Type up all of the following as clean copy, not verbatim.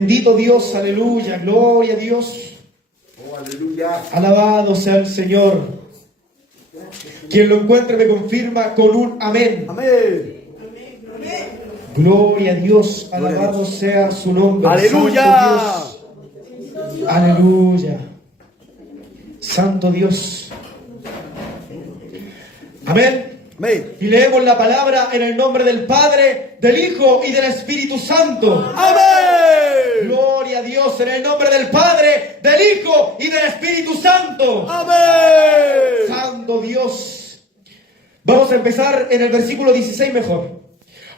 Bendito Dios, aleluya, gloria a Dios. Oh, aleluya. Alabado sea el Señor. Quien lo encuentre me confirma con un amén. Amén. Gloria a Dios, alabado sea su nombre. Aleluya. Santo Dios. Aleluya. Santo Dios. Amén. Amén. Y leemos la palabra en el nombre del Padre, del Hijo y del Espíritu Santo. Amén. Gloria a Dios en el nombre del Padre, del Hijo y del Espíritu Santo. Amén. Santo Dios. Vamos a empezar en el versículo 16 mejor.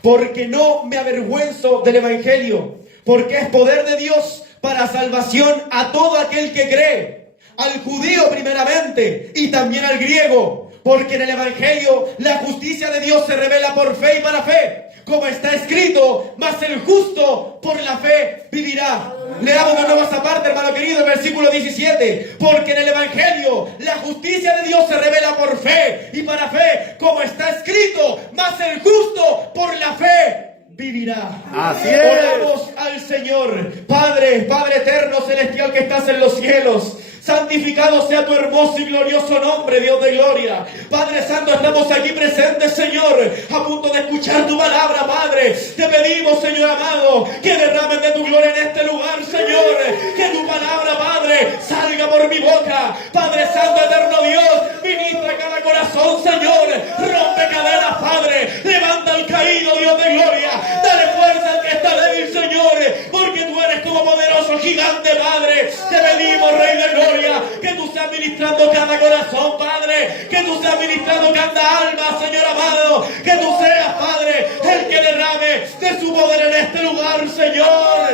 Porque no me avergüenzo del Evangelio, porque es poder de Dios para salvación a todo aquel que cree, al judío primeramente y también al griego. Porque en el Evangelio la justicia de Dios se revela por fe y para fe. Como está escrito, mas el justo por la fe vivirá. Leamos de nuevo esa parte, hermano querido, el versículo 17. Porque en el Evangelio la justicia de Dios se revela por fe y para fe. Como está escrito, mas el justo por la fe vivirá. Así es. Oramos al Señor. Padre, Padre eterno, celestial que estás en los cielos. Santificado sea tu hermoso y glorioso nombre, Dios de gloria. Padre Santo, estamos aquí presentes, Señor, a punto de escuchar tu palabra, Padre. Te pedimos, Señor amado, que derrames de tu gloria en este lugar, Señor. Que tu palabra, Padre, salga por mi boca. Padre Santo, eterno Dios, ministra cada corazón, Señor. Rompe cadenas, Padre. Levanta al caído, Dios de gloria. Dale fuerza al que está débil, Señor, porque tú eres como poderoso gigante, Padre. Te pedimos, Rey de gloria, que tú seas ministrando cada corazón, Padre, que tú seas ministrando cada alma, Señor amado, que tú seas, Padre, el que derrame de su poder en este lugar, Señor.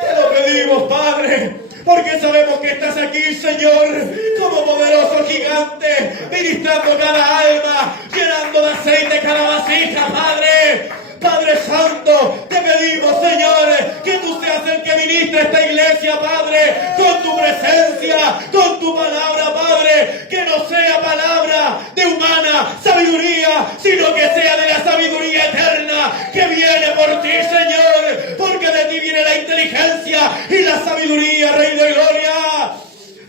Te lo pedimos, Padre, porque sabemos que estás aquí, Señor, como poderoso gigante, ministrando cada alma, llenando de aceite cada vasija, Padre. Padre Santo, te pedimos, Señor, que tú seas el que ministre esta iglesia, Padre, con tu presencia, con tu palabra, Padre, que no sea palabra de humana sabiduría, sino que sea de la sabiduría eterna que viene por ti, Señor, porque de ti viene la inteligencia y la sabiduría, Rey de gloria.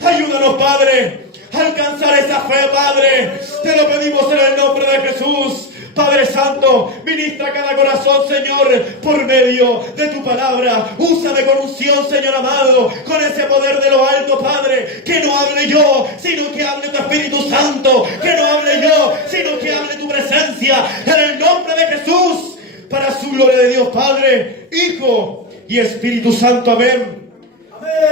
Ayúdanos, Padre, a alcanzar esa fe, Padre. Te lo pedimos en el nombre de Jesús. Padre Santo, ministra cada corazón, Señor, por medio de tu palabra. Úsame con unción, Señor amado, con ese poder de lo alto, Padre. Que no hable yo, sino que hable tu Espíritu Santo. Que no hable yo, sino que hable tu presencia. En el nombre de Jesús, para su gloria de Dios, Padre, Hijo y Espíritu Santo. Amén.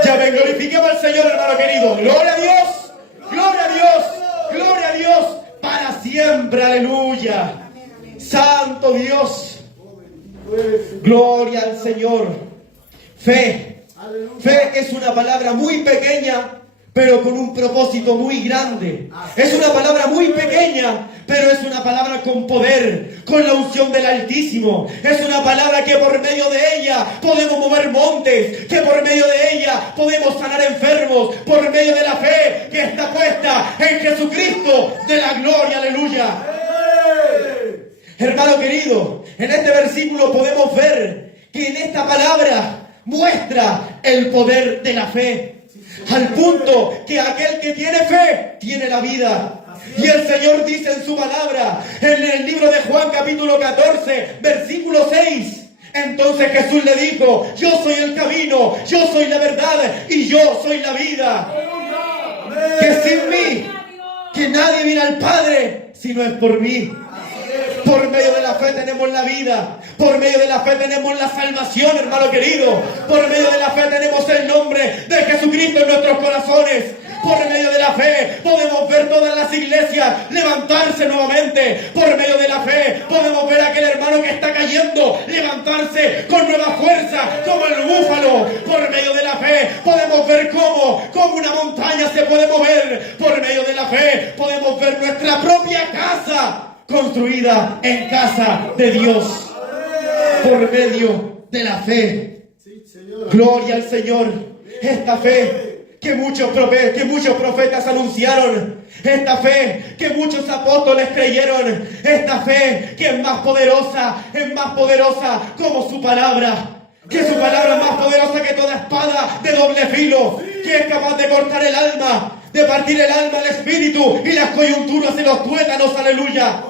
Ya ven, glorifiquemos al Señor, hermano querido. Gloria a Dios, gloria a Dios, gloria a Dios, para siempre, aleluya. Santo Dios, gloria al Señor. Fe. Fe es una palabra muy pequeña, pero con un propósito muy grande. Es una palabra muy pequeña, pero es una palabra con poder, con la unción del Altísimo. Es una palabra que por medio de ella podemos mover montes, que por medio de ella podemos sanar enfermos, por medio de la fe que está puesta en Jesucristo de la gloria, aleluya. Hermano querido, en este versículo podemos ver que en esta palabra muestra el poder de la fe, al punto que aquel que tiene fe tiene la vida. Y el Señor dice en su palabra, en el libro de Juan capítulo 14, versículo 6, entonces Jesús le dijo: yo soy el camino, yo soy la verdad y yo soy la vida. Que sin mí, que nadie viene al Padre si no es por mí. Por medio de la fe tenemos la vida. Por medio de la fe tenemos la salvación, hermano querido. Por medio de la fe tenemos el nombre de Jesucristo en nuestros corazones. Por medio de la fe podemos ver todas las iglesias levantarse nuevamente. Por medio de la fe podemos ver a aquel hermano que está cayendo levantarse con nueva fuerza, como el búfalo. Por medio de la fe podemos ver cómo una montaña se puede mover. Por medio de la fe podemos ver nuestra propia casa construida en casa de Dios. Por medio de la fe. Gloria al Señor. Esta fe que muchos profetas anunciaron, esta fe que muchos apóstoles creyeron, esta fe que es más poderosa como su palabra. Que su palabra es más poderosa que toda espada de doble filo. Que es capaz de cortar el alma, de partir el alma, el espíritu y las coyunturas y los tuétanos. Aleluya.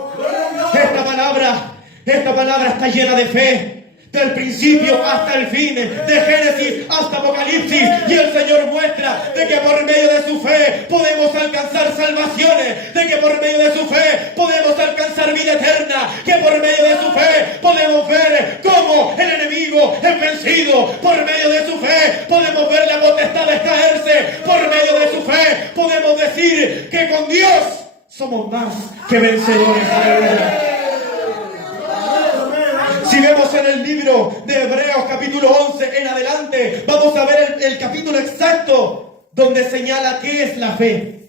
Esta palabra está llena de fe. Del principio hasta el fin, de Génesis hasta Apocalipsis, y el Señor muestra de que por medio de su fe podemos alcanzar salvaciones, de que por medio de su fe podemos alcanzar vida eterna, que por medio de su fe podemos ver cómo el enemigo es vencido, por medio de su fe podemos ver la potestad de caerse, por medio de su fe podemos decir que con Dios somos más que vencedores. Aleluya. Si vemos en el libro de Hebreos capítulo 11 en adelante, vamos a ver el capítulo exacto donde señala qué es la fe.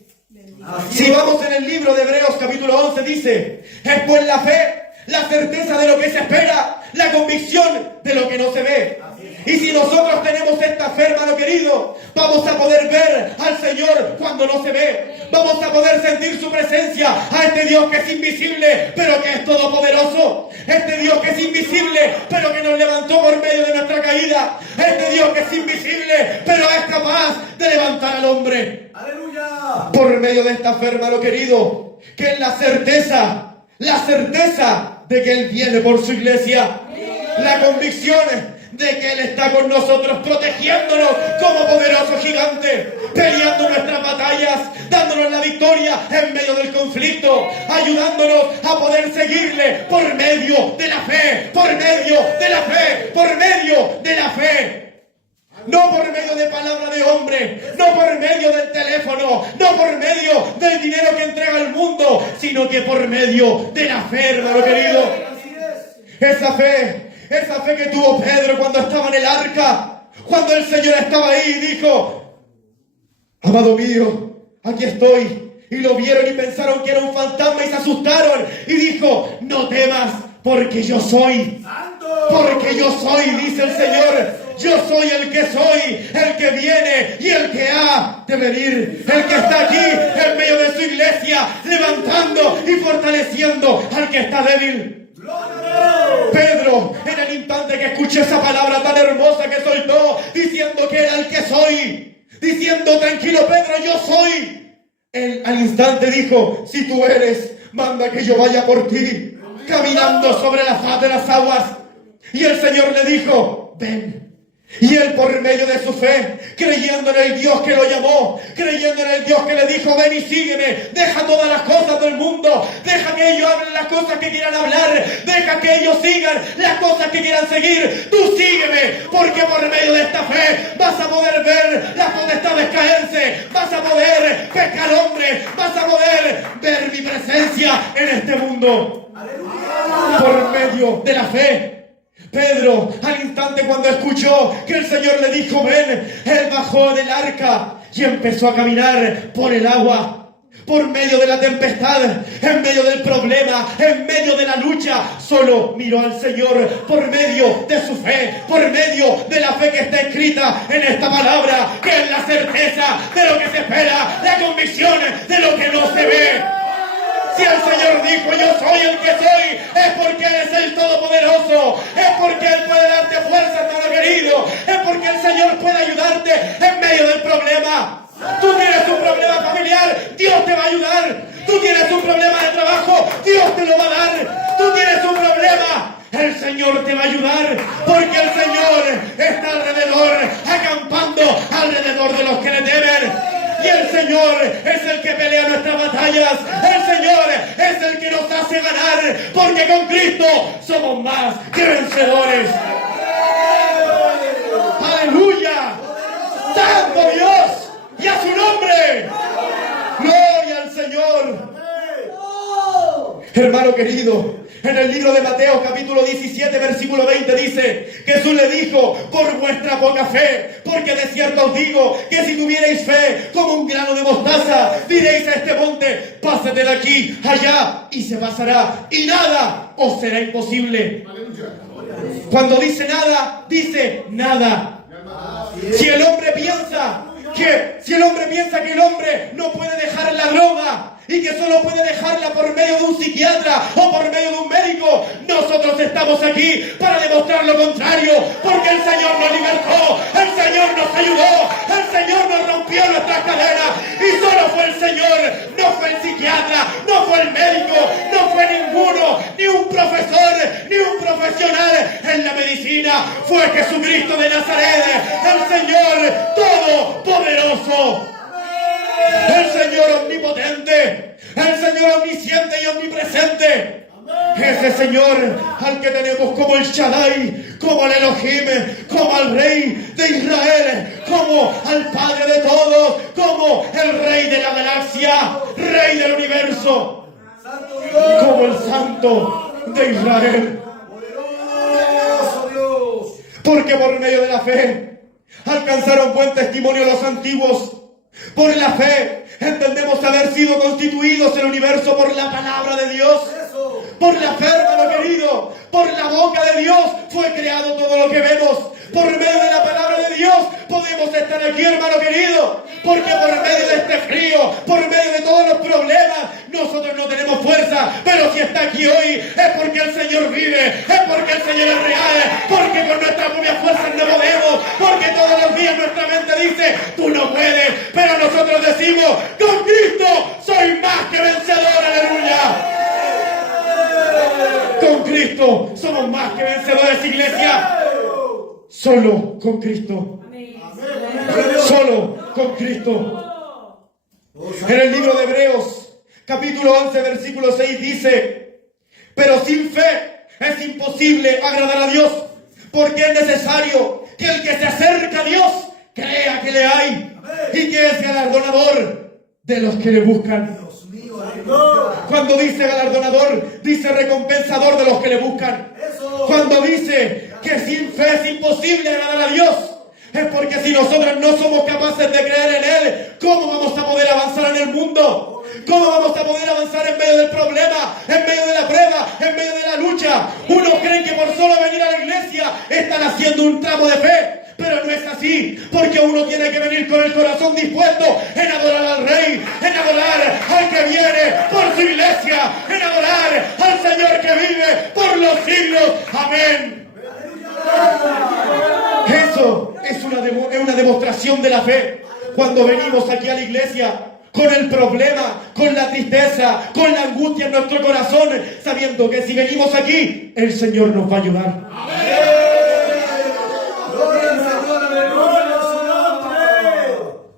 Si vamos en el libro de Hebreos capítulo 11 dice, es pues la fe, la certeza de lo que se espera, la convicción de lo que no se ve. Y si nosotros tenemos esta fe, hermano querido, vamos a poder ver al Señor cuando no se ve. Vamos a poder sentir su presencia, a este Dios que es invisible, pero que es todopoderoso. Este Dios que es invisible, pero que nos levantó por medio de nuestra caída. Este Dios que es invisible, pero es capaz de levantar al hombre. ¡Aleluya! Por medio de esta fe, hermano querido, que es la certeza de que Él viene por su iglesia. La convicción de que Él está con nosotros, protegiéndonos como poderoso gigante, peleando nuestras batallas, dándonos la victoria en medio del conflicto, ayudándonos a poder seguirle por medio de la fe, por medio de la fe, por medio de la fe. No por medio de palabra de hombre, no por medio del teléfono, no por medio del dinero que entrega el mundo, sino que por medio de la fe, hermano querido. Esa fe que tuvo Pedro cuando estaba en el arca, cuando el Señor estaba ahí y dijo, amado mío, aquí estoy. Y lo vieron y pensaron que era un fantasma y se asustaron. Y dijo, no temas, porque yo soy. Porque yo soy, dice el Señor. Yo soy el que soy, el que viene y el que ha de venir. El que está aquí en medio de su iglesia, levantando y fortaleciendo al que está débil. Pedro, en el instante que escuché esa palabra tan hermosa que soltó, diciendo que era el que soy, diciendo, tranquilo Pedro, yo soy. Él al instante dijo, si tú eres, manda que yo vaya por ti, caminando sobre la faz de las aguas. Y el Señor le dijo, ven. Y él por medio de su fe, creyendo en el Dios que lo llamó, creyendo en el Dios que le dijo, ven y sígueme, deja todas las cosas del mundo, deja que ellos hablen las cosas que quieran hablar, deja que ellos sigan las cosas que quieran seguir, tú sígueme, porque por medio de esta fe vas a poder ver las potestades caerse, vas a poder pescar hombres, vas a poder ver mi presencia en este mundo. ¡Aleluya! Por medio de la fe. Pedro, al instante cuando escuchó que el Señor le dijo, ven, él bajó del arca y empezó a caminar por el agua, por medio de la tempestad, en medio del problema, en medio de la lucha. Solo miró al Señor por medio de su fe, por medio de la fe que está escrita en esta palabra, que es la certeza de lo que se espera, la convicción de lo que no se ve. Si el Señor dijo, yo soy el que soy, es porque Él es el Todopoderoso, es porque Él puede darte fuerza, hermano querido, es porque el Señor puede ayudarte en medio del problema. Tú tienes un problema familiar, Dios te va a ayudar. Tú tienes un problema de trabajo, Dios te lo va a dar. Tú tienes un problema, el Señor te va a ayudar, porque el Señor está alrededor, acampando alrededor de los que le temen. Y el Señor es el que pelea nuestras batallas. El Señor es el que nos hace ganar, porque con Cristo somos más que vencedores. ¡Aleluya! ¡Santo Dios! ¡Y a su nombre! ¡Gloria al Señor! Hermano querido, en el libro de Mateo capítulo 17 versículo 20 dice, Jesús le dijo, por vuestra poca fe, porque de cierto os digo que si tuvierais fe como un grano de mostaza, diréis a este monte, pásate de aquí allá, y se pasará, y nada os será imposible. Cuando dice nada, dice nada. Si el hombre piensa que el hombre no puede dejar la droga, y que solo puede dejarla por medio de un psiquiatra o por medio de un médico. Nosotros estamos aquí para demostrar lo contrario, porque el Señor nos libertó, el Señor nos ayudó, el Señor nos rompió nuestras cadenas, y solo fue el Señor, no fue el psiquiatra, no fue el médico, no fue ninguno, ni un profesor, ni un profesional en la medicina. Fue Jesucristo de Nazaret, el Señor todopoderoso, el Señor omnipotente, el Señor omnisciente y omnipresente. Ese Señor al que tenemos como el Shaddai, como el Elohim, como al Rey de Israel, como al Padre de todos, como el Rey de la galaxia, Rey del universo, como el Santo de Israel. Porque por medio de la fe alcanzaron buen testimonio los antiguos. Por la fe entendemos haber sido constituidos el universo por la palabra de Dios. Por la fe, hermano querido, por la boca de Dios fue creado todo lo que vemos. Por medio de la palabra de Dios podemos estar aquí, hermano querido. Porque por medio de este frío, por medio de todos los problemas, nosotros no tenemos fuerza. Pero si está aquí hoy es porque el Señor vive, es porque el Señor es real, porque con nuestras propias fuerzas no podemos, porque todos los días nuestra mente dice, tú no puedes. Pero nosotros decimos, con Cristo soy más que vencedor, aleluya. Con Cristo somos más que vencedores, iglesia. Solo con Cristo. Solo con Cristo. En el libro de Hebreos, capítulo 11, versículo 6 dice: pero sin fe es imposible agradar a Dios, porque es necesario que el que se acerca a Dios crea que le hay y que es galardonador de los que le buscan. Cuando dice galardonador, dice recompensador de los que le buscan. Cuando dice que sin fe es imposible agradar a Dios, es porque si nosotros no somos capaces de creer en Él, ¿cómo vamos a poder avanzar en el mundo? ¿Cómo vamos a poder avanzar en medio del problema, en medio de la prueba, en medio de la lucha? Unos creen que por solo venir a la iglesia están haciendo un tramo de fe. Pero no es así, porque uno tiene que venir con el corazón dispuesto en adorar al Rey, en adorar al que viene por su iglesia, en adorar al Señor que vive por los siglos. Amén. Eso es una demostración de la fe. Cuando venimos aquí a la iglesia con el problema, con la tristeza, con la angustia en nuestro corazón, sabiendo que si venimos aquí, el Señor nos va a ayudar.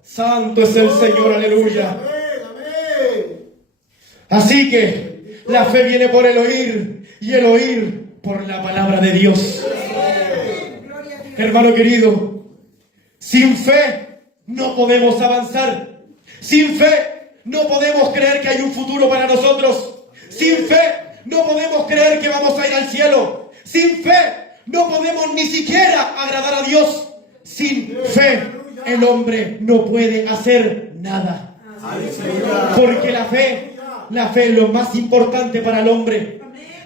Santo es el Señor, aleluya. Así que la fe viene por el oír y el oír por la palabra de Dios. Hermano querido, sin fe no podemos avanzar. Sin fe no podemos creer que hay un futuro para nosotros. Sin fe no podemos creer que vamos a ir al cielo. Sin fe no podemos ni siquiera agradar a Dios. Sin fe el hombre no puede hacer nada. Porque la fe es lo más importante para el hombre.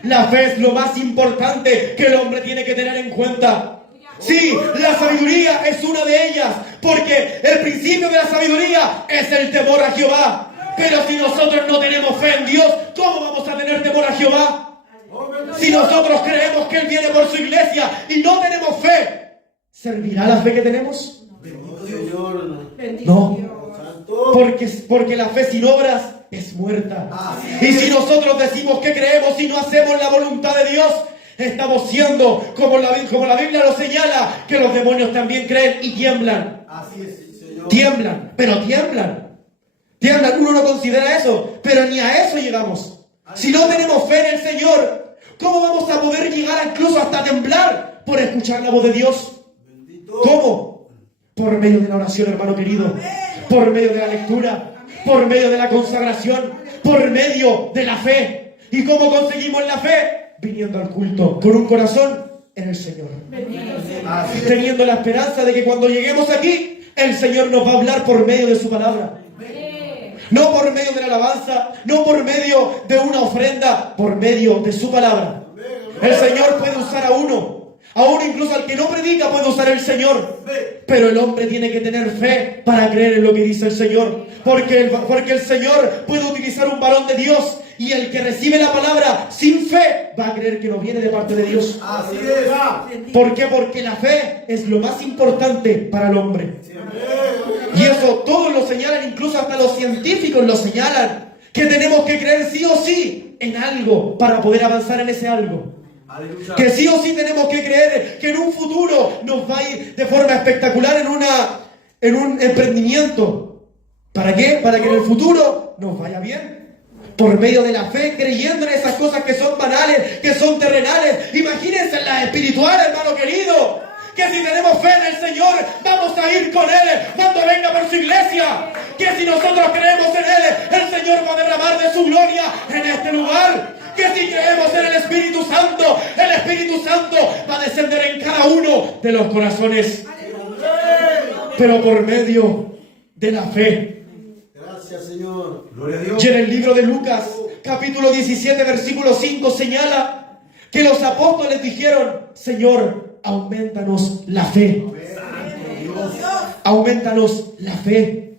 La fe es lo más importante que el hombre tiene que tener en cuenta. Sí, la sabiduría es una de ellas, porque el principio de la sabiduría es el temor a Jehová. Pero si nosotros no tenemos fe en Dios, ¿cómo vamos a tener temor a Jehová? Si nosotros creemos que Él viene por su iglesia y no tenemos fe, ¿servirá la fe que tenemos? No, porque la fe sin obras es muerta. Y si nosotros decimos que creemos y no hacemos la voluntad de Dios, estamos siendo, como la Biblia lo señala, que los demonios también creen y tiemblan. Así es, Señor. Tiemblan, pero tiemblan. Uno no considera eso, pero ni a eso llegamos. Si no tenemos fe en el Señor, ¿cómo vamos a poder llegar incluso hasta temblar por escuchar la voz de Dios? ¿Cómo? Por medio de la oración, hermano querido. Por medio de la lectura. Por medio de la consagración. Por medio de la fe. ¿Y cómo conseguimos la fe? Viniendo al culto con un corazón en el Señor. Teniendo la esperanza de que cuando lleguemos aquí, el Señor nos va a hablar por medio de su palabra. No por medio de la alabanza, no por medio de una ofrenda, por medio de su palabra. El Señor puede usar a uno, Aún incluso al que no predica puede usar el Señor. Pero el hombre tiene que tener fe para creer en lo que dice el Señor. Porque el Señor puede utilizar un varón de Dios. Y el que recibe la palabra sin fe va a creer que no viene de parte de Dios. Así es. ¿Por qué? Porque la fe es lo más importante para el hombre. Y eso todos lo señalan, incluso hasta los científicos lo señalan. Que tenemos que creer sí o sí en algo para poder avanzar en ese algo. Aleluya. Que sí o sí tenemos que creer que en un futuro nos va a ir de forma espectacular en un emprendimiento. ¿Para qué? Para que en el futuro nos vaya bien. Por medio de la fe, creyendo en esas cosas que son banales, que son terrenales. Imagínense en las espirituales, hermano querido. Que si tenemos fe en el Señor, vamos a ir con Él cuando venga por su iglesia. Que si nosotros creemos en Él, el Señor va a derramar de su gloria en este lugar. Que si creemos en el Espíritu Santo va a descender en cada uno de los corazones. Pero por medio de la fe. Gracias, Señor. Gloria a Dios. Y en el libro de Lucas, capítulo 17, versículo 5, señala que los apóstoles dijeron: Señor, aumentanos la fe. Aumentanos la fe.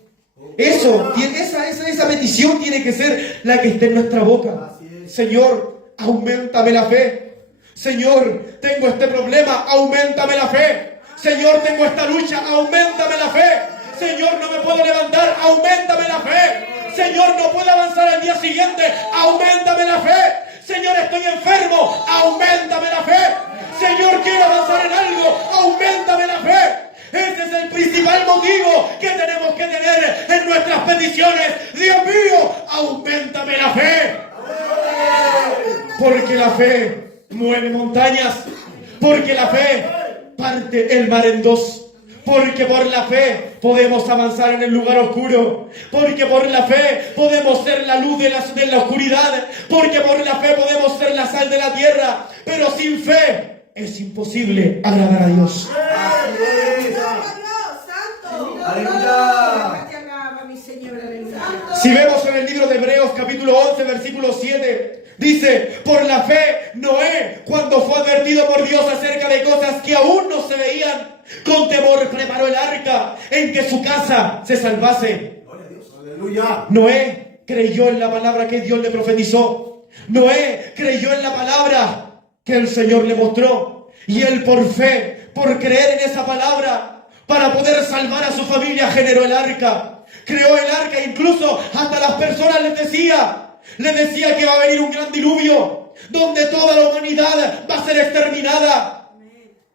Esa petición tiene que ser la que esté en nuestra boca. Señor, auméntame la fe. Señor, tengo este problema, auméntame la fe. Señor, tengo esta lucha, auméntame la fe. Señor, no me puedo levantar, auméntame la fe. Señor, no puedo avanzar al día siguiente, auméntame la fe. Señor, estoy enfermo, auméntame la fe. Señor, quiero avanzar en algo, auméntame la fe. Ese es el principal motivo que tenemos que tener en nuestras peticiones. Dios mío, auméntame la fe. Porque la fe mueve montañas. Porque la fe parte el mar en dos. Porque por la fe podemos avanzar en el lugar oscuro. Porque por la fe podemos ser la luz de la oscuridad. Porque por la fe podemos ser la sal de la tierra. Pero sin fe es imposible agradar a Dios. Si vemos en el libro de Hebreos capítulo 11 versículo 7, dice: por la fe Noé, cuando fue advertido por Dios acerca de cosas que aún no se veían, con temor preparó el arca en que su casa se salvase. Aleluya. Noé creyó en la palabra que Dios le profetizó. Noé creyó en la palabra que el Señor le mostró. Y él por fe, por creer en esa palabra, para poder salvar a su familia, generó el arca. Creó el arca, incluso hasta las personas les decía que va a venir un gran diluvio, donde toda la humanidad va a ser exterminada.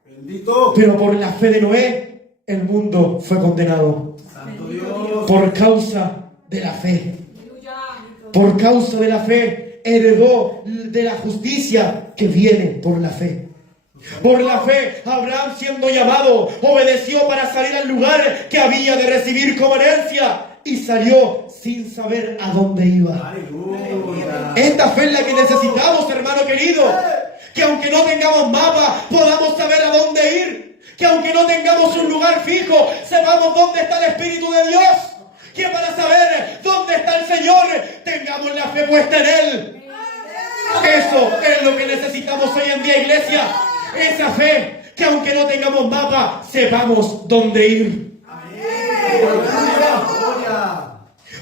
Bendito. Pero por la fe de Noé, el mundo fue condenado. Santo Dios. Por causa de la fe. Por causa de la fe, heredó de la justicia que viene por la fe. Por la fe, Abraham, siendo llamado, obedeció para salir al lugar que había de recibir como herencia, y salió sin saber a dónde iba. Aleluya. Esta fe es la que necesitamos, hermano querido. Que aunque no tengamos mapa, podamos saber a dónde ir. Que aunque no tengamos un lugar fijo, sepamos dónde está el Espíritu de Dios. Que para saber dónde está el Señor, tengamos la fe puesta en Él. Eso es lo que necesitamos hoy en día, iglesia. Esa fe, que aunque no tengamos mapa, sepamos dónde ir.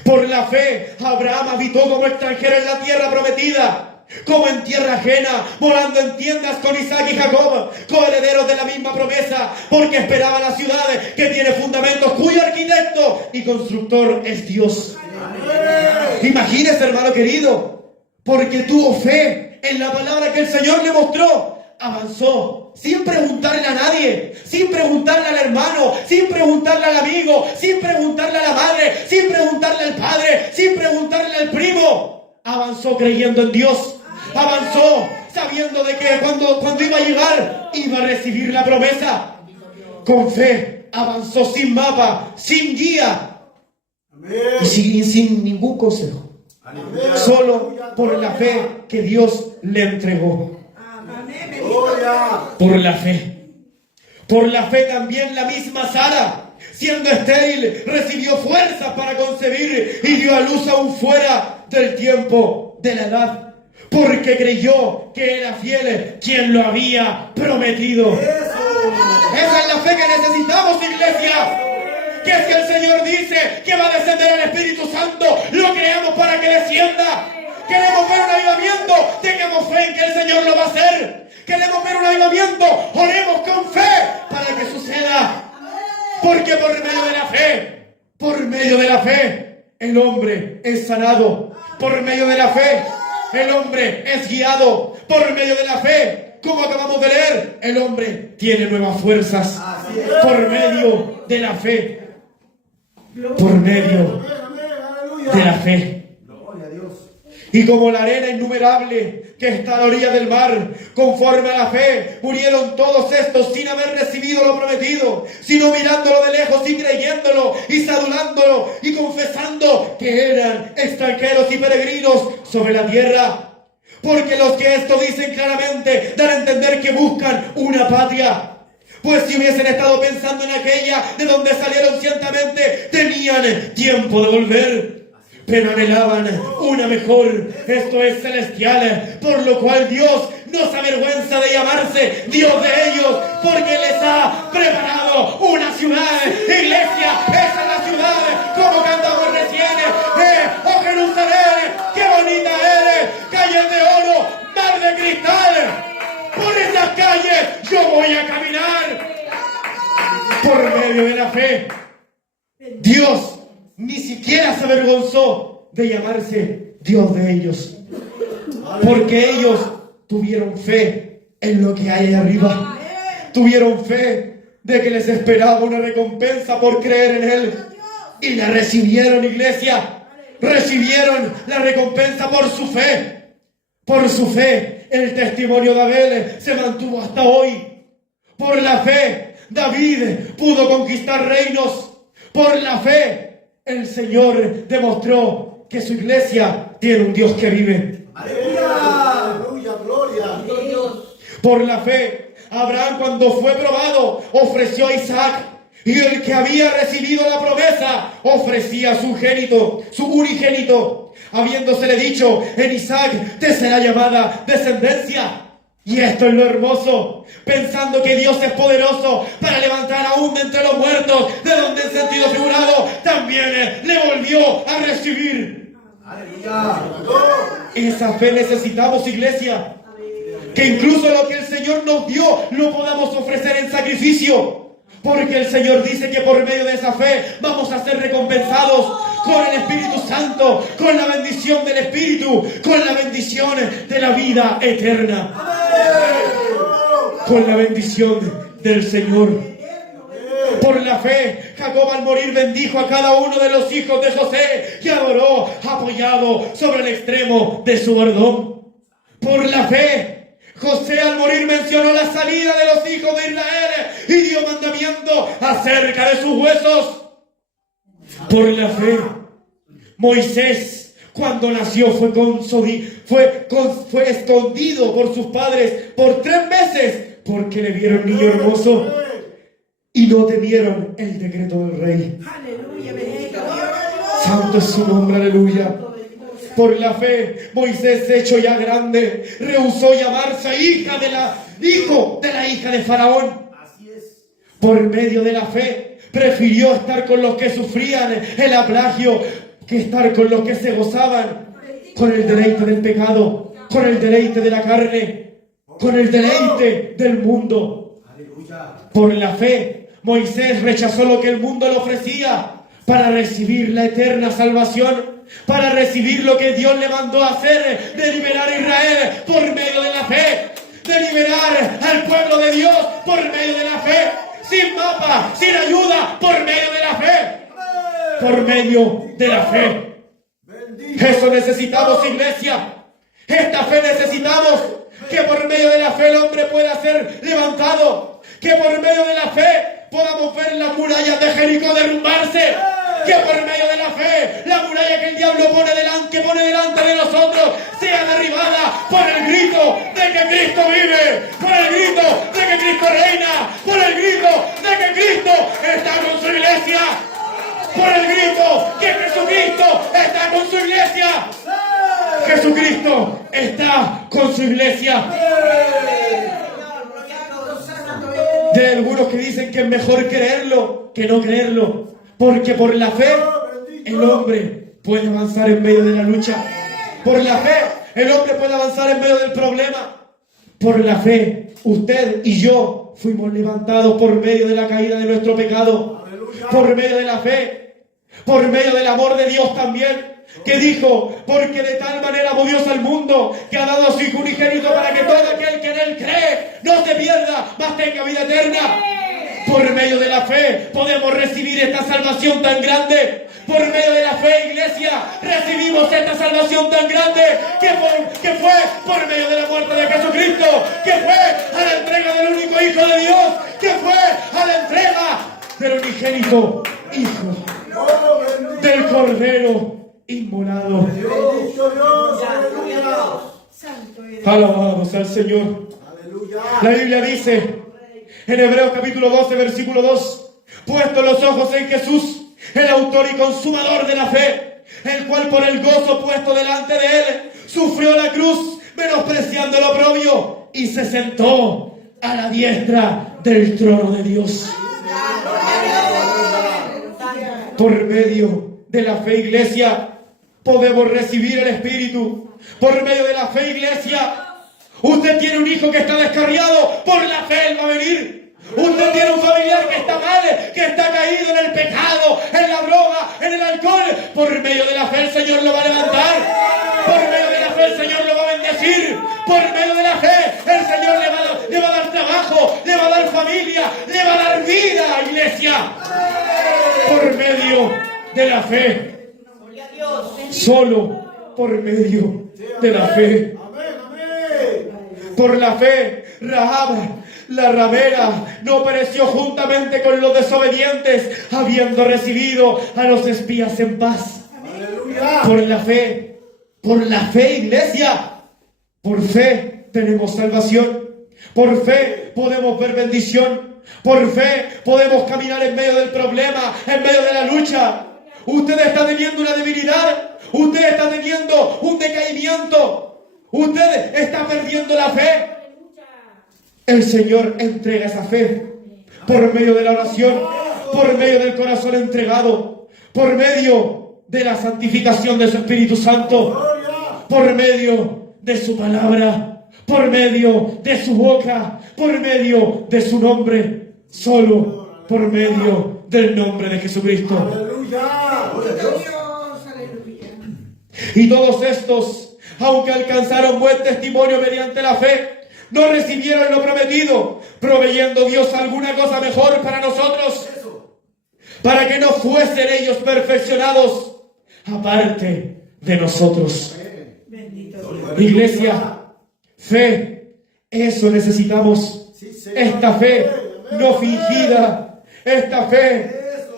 Por la fe, Abraham habitó como extranjero en la tierra prometida, como en tierra ajena, morando en tiendas con Isaac y Jacob, coherederos de la misma promesa, porque esperaba la ciudad que tiene fundamentos, cuyo arquitecto y constructor es Dios. Imagínese, hermano querido, porque tuvo fe en la palabra que el Señor le mostró. Avanzó sin preguntarle a nadie, sin preguntarle al hermano, sin preguntarle al amigo, sin preguntarle a la madre, sin preguntarle al padre, sin preguntarle al primo. Avanzó creyendo en Dios. Avanzó sabiendo de que cuando iba a llegar, iba a recibir la promesa. Con fe avanzó sin mapa, sin guía y sin ningún consejo. Solo por la fe que Dios le entregó. Por la fe. Por la fe también la misma Sara, siendo estéril, recibió fuerzas para concebir y dio a luz aún fuera del tiempo de la edad. porque creyó que era fiel quien lo había prometido. Esa es la fe que necesitamos, iglesia. Que si el Señor dice que va a descender el Espíritu Santo, lo creamos para que descienda. Queremos ver un avivamiento, tengamos fe en que el Señor lo va a hacer. Queremos ver un avivamiento, oremos con fe para que suceda. Porque por medio de la fe, el hombre es sanado. Por medio de la fe, el hombre es guiado. Por medio de la fe, como acabamos de leer, el hombre tiene nuevas fuerzas. Por medio de la fe. Por medio de la fe. Gloria a Dios. Y como la arena innumerable que está a la orilla del mar, conforme a la fe, murieron todos estos sin haber recibido lo prometido, sino mirándolo de lejos y creyéndolo y saludándolo y confesando que eran extranjeros y peregrinos sobre la tierra. Porque los que esto dicen claramente dan a entender que buscan una patria. Pues si hubiesen estado pensando en aquella de donde salieron, ciertamente tenían tiempo de volver. Pero anhelaban una mejor, esto es celestial, por lo cual Dios no se avergüenza de llamarse Dios de ellos, porque les ha preparado una ciudad. Iglesia, esa es la ciudad, como cantamos recién. Oh Jerusalén, qué bonita eres, calles de oro, mar de cristal. Por esas calles yo voy a caminar. Por medio de la fe, Dios ni siquiera se avergonzó de llamarse Dios de ellos, porque ellos tuvieron fe en lo que hay arriba. Tuvieron fe de que les esperaba una recompensa por creer en Él, y la recibieron, iglesia. Recibieron la recompensa por su fe. Por su fe, el testimonio de Abel se mantuvo hasta hoy. Por la fe, David pudo conquistar reinos. Por la fe, el Señor demostró que su iglesia tiene un Dios que vive. Aleluya, aleluya, gloria. Por la fe, Abraham, cuando fue probado, ofreció a Isaac. Y el que había recibido la promesa ofrecía a su unigénito, habiéndosele dicho: en Isaac te será llamada descendencia. Y esto es lo hermoso, pensando que Dios es poderoso para levantar aún de entre los muertos, de donde en sentido figurado también le volvió a recibir. Aleluya. Esa fe necesitamos, iglesia. Que incluso lo que el Señor nos dio lo podamos ofrecer en sacrificio. Porque el Señor dice que por medio de esa fe vamos a ser recompensados con el Espíritu Santo, con la bendición del Espíritu, con la bendición de la vida eterna, con la bendición del Señor. Por la fe, Jacob al morir bendijo a cada uno de los hijos de José y adoró apoyado sobre el extremo de su bordón. Por la fe, José al morir mencionó la salida de los hijos de Israel y dio mandamiento acerca de sus huesos. Por la fe, Moisés, cuando nació, fue escondido por sus padres por 3 meses porque le vieron niño hermoso y no temieron el decreto del rey. Santo es su nombre, aleluya. Por la fe, Moisés, hecho ya grande, rehusó llamarse hijo de la hija de Faraón. Así es. Por medio de la fe, prefirió estar con los que sufrían el aplagio que estar con los que se gozaban con el deleite del pecado, con el deleite de la carne, con el deleite del mundo. Aleluya. Por la fe, Moisés rechazó lo que el mundo le ofrecía para recibir la eterna salvación. Para recibir lo que Dios le mandó a hacer, de liberar a Israel por medio de la fe, de liberar al pueblo de Dios por medio de la fe, sin mapa, sin ayuda, por medio de la fe, por medio de la fe. Eso necesitamos, iglesia. Esta fe necesitamos, que por medio de la fe el hombre pueda ser levantado, que por medio de la fe podamos ver las murallas de Jericó derrumbarse. Que por medio de la fe, la muralla que el diablo pone delante de nosotros, sea derribada por el grito de que Cristo vive, por el grito de que Cristo reina, por el grito de que Cristo está con su iglesia, por el grito que Jesucristo está con su iglesia. Jesucristo está con su iglesia. De algunos que dicen que es mejor creerlo que no creerlo, porque por la fe el hombre puede avanzar en medio de la lucha. Por la fe el hombre puede avanzar en medio del problema. Por la fe usted y yo fuimos levantados por medio de la caída de nuestro pecado. Por medio de la fe, por medio del amor de Dios también, que dijo: porque de tal manera amó Dios al mundo, que ha dado a su Hijo unigénito, para que todo aquel que en Él cree no se pierda, mas tenga vida eterna. Por medio de la fe podemos recibir esta salvación tan grande. Por medio de la fe, iglesia, recibimos esta salvación tan grande que fue por medio de la muerte de Jesucristo, que fue a la entrega del único Hijo de Dios, que fue a la entrega del unigénito Hijo, del Cordero inmolado. Alabado sea el Señor. La Biblia dice en Hebreos capítulo 12, versículo 2: puesto los ojos en Jesús, el autor y consumador de la fe, el cual por el gozo puesto delante de él sufrió la cruz, menospreciando el oprobio, y se sentó a la diestra del trono de Dios. Por medio de la fe, iglesia, podemos recibir el Espíritu. Por medio de la fe, iglesia, usted tiene un hijo que está descarriado, por la fe él va a venir. Usted tiene un familiar que está mal, que está caído en el pecado, en la droga, en el alcohol. Por medio de la fe el Señor lo va a levantar. Por medio de la fe el Señor lo va a bendecir. Por medio de la fe el Señor le va a dar trabajo, le va a dar familia, le va a dar vida, iglesia. Por medio de la fe. Solo por medio de la fe. Por la fe, Rahab, la ramera, no pereció juntamente con los desobedientes, habiendo recibido a los espías en paz. Por la fe, iglesia, por fe tenemos salvación. Por fe podemos ver bendición. Por fe podemos caminar en medio del problema, en medio de la lucha. Usted está teniendo una debilidad, usted está teniendo un decaimiento, usted está perdiendo la fe. El Señor entrega esa fe por medio de la oración, por medio del corazón entregado, por medio de la santificación de su Espíritu Santo, por medio de su palabra, por medio de su boca, por medio de su nombre, solo por medio del nombre de Jesucristo. Y todos estos, aunque alcanzaron buen testimonio mediante la fe, no recibieron lo prometido, proveyendo Dios alguna cosa mejor para nosotros, para que no fuesen ellos perfeccionados aparte de nosotros. Iglesia, fe, eso necesitamos. Esta fe no fingida, esta fe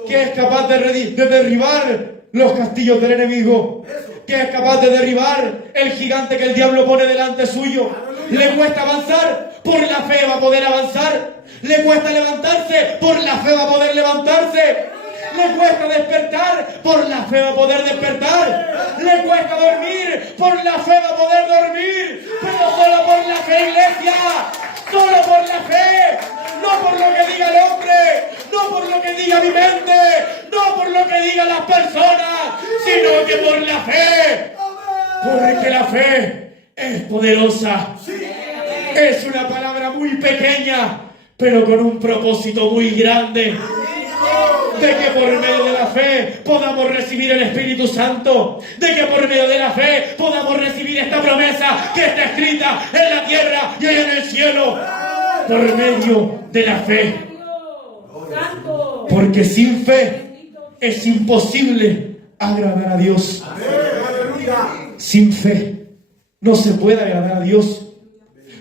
que es capaz de derribar los castillos del enemigo, que es capaz de derribar el gigante que el diablo pone delante suyo. Le cuesta avanzar, por la fe va a poder avanzar. Le cuesta levantarse, por la fe va a poder levantarse. Le cuesta despertar, por la fe va a poder despertar. Le cuesta dormir, por la fe va a poder dormir. Pero solo por la fe, iglesia. Solo por la fe. No por lo que diga el hombre, no por lo que diga mi mente, no por lo que digan las personas, sino que por la fe. Porque la fe es poderosa. Es una palabra muy pequeña, pero con un propósito muy grande. De que por medio de la fe podamos recibir el Espíritu Santo. De que por medio de la fe podamos recibir esta promesa que está escrita en la tierra y en el cielo. Por medio de la fe. Porque sin fe es imposible agradar a Dios. Sin fe no se puede agradar a Dios.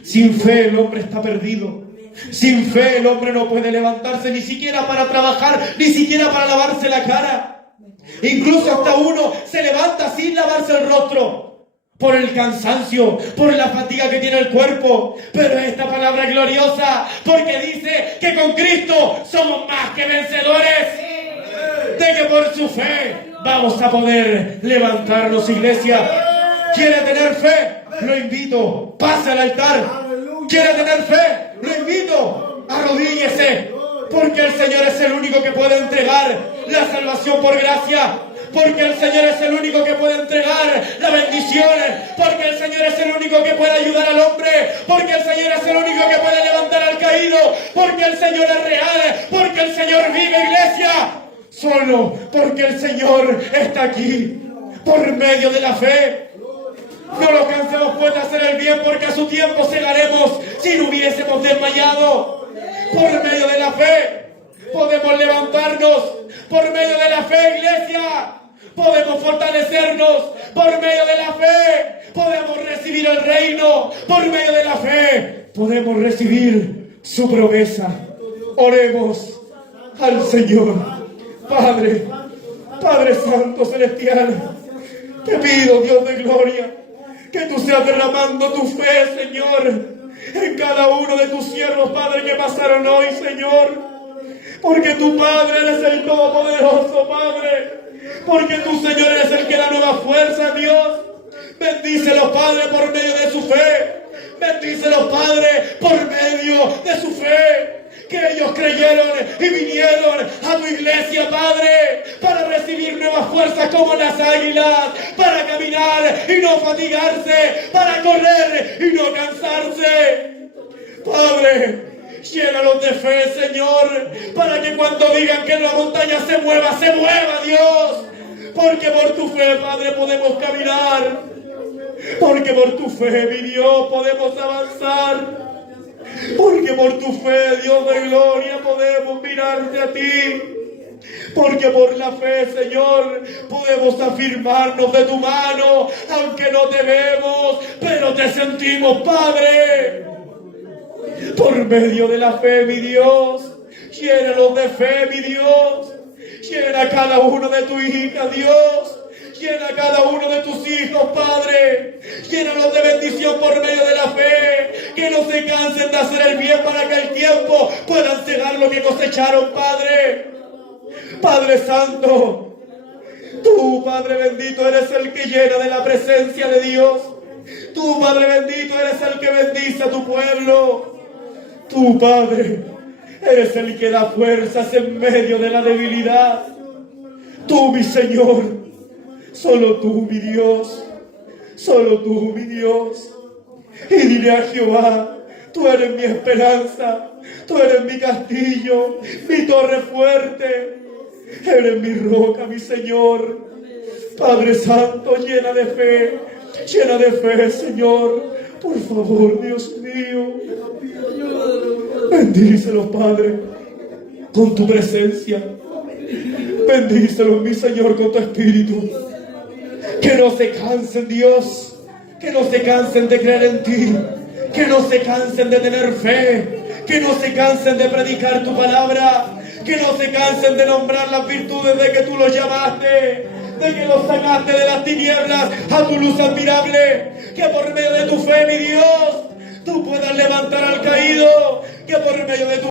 Sin fe el hombre está perdido. Sin fe el hombre no puede levantarse ni siquiera para trabajar, ni siquiera para lavarse la cara. Incluso hasta uno se levanta sin lavarse el rostro por el cansancio, por la fatiga que tiene el cuerpo. Pero esta palabra es gloriosa porque dice que con Cristo somos más que vencedores. De que por su fe vamos a poder levantarnos, iglesia. ¿Quiere tener fe? Lo invito, pase al altar. ¿Quiere tener fe? Lo invito, arrodíllese, porque el Señor es el único que puede entregar la salvación por gracia. Porque el Señor es el único que puede entregar la bendición. Porque el Señor es el único que puede ayudar al hombre. Porque el Señor es el único que puede levantar al caído. Porque el Señor es real. Porque el Señor vive, iglesia. Solo porque el Señor está aquí. Por medio de la fe. No nos cansemos pues de hacer el bien, porque a su tiempo cegaremos si no hubiésemos desmayado. Por medio de la fe podemos levantarnos. Por medio de la fe, iglesia, podemos fortalecernos. Por medio de la fe podemos recibir el reino. Por medio de la fe podemos recibir su promesa. Oremos al Señor. Padre, Padre Santo Celestial, te pido, Dios de gloria, que tú seas derramando tu fe, Señor, en cada uno de tus siervos, Padre, que pasaron hoy, Señor. Porque tu Padre eres el Todopoderoso, Padre. Porque tu Señor eres el que da nueva fuerza, Dios. Bendícelos, Padre, por medio de su fe. Bendícelos, Padre, por medio de su fe. Que ellos creyeron y vinieron a tu iglesia, Padre, para recibir nuevas fuerzas como las águilas, para caminar y no fatigarse, para correr y no cansarse. Padre, llénalos de fe, Señor, para que cuando digan que la montaña se mueva, Dios. Porque por tu fe, Padre, podemos caminar. Porque por tu fe, mi Dios, podemos avanzar. Porque por tu fe, Dios de gloria, podemos mirarte a ti. Porque por la fe, Señor, podemos afirmarnos de tu mano, aunque no te vemos, pero te sentimos, Padre. Por medio de la fe, mi Dios, llénalos de fe, mi Dios. Llena a cada uno de tu hija, Dios. Llena a cada uno de tus hijos, Padre. Llénalos de bendición por medio de la fe. Que no se cansen de hacer el bien para que al tiempo puedan cegar lo que cosecharon, Padre. Padre Santo, tú, Padre bendito, eres el que llena de la presencia de Dios. Tú, Padre bendito, eres el que bendice a tu pueblo. Tú, Padre, eres el que da fuerzas en medio de la debilidad. Tú, mi Señor. Solo tú, mi Dios, solo tú, mi Dios. Y diré a Jehová, tú eres mi esperanza, tú eres mi castillo, mi torre fuerte, eres mi roca, mi Señor. Padre Santo, llena de fe, Señor. Por favor, Dios mío, bendícelos, Padre, con tu presencia. Bendícelos, mi Señor, con tu espíritu. Que no se cansen, Dios, que no se cansen de creer en ti, que no se cansen de tener fe, que no se cansen de predicar tu palabra, que no se cansen de nombrar las virtudes de que tú los llamaste, de que los sacaste de las tinieblas a tu luz admirable. Que por medio de tu fe, mi Dios, tú puedas levantar al caído, que por medio de tu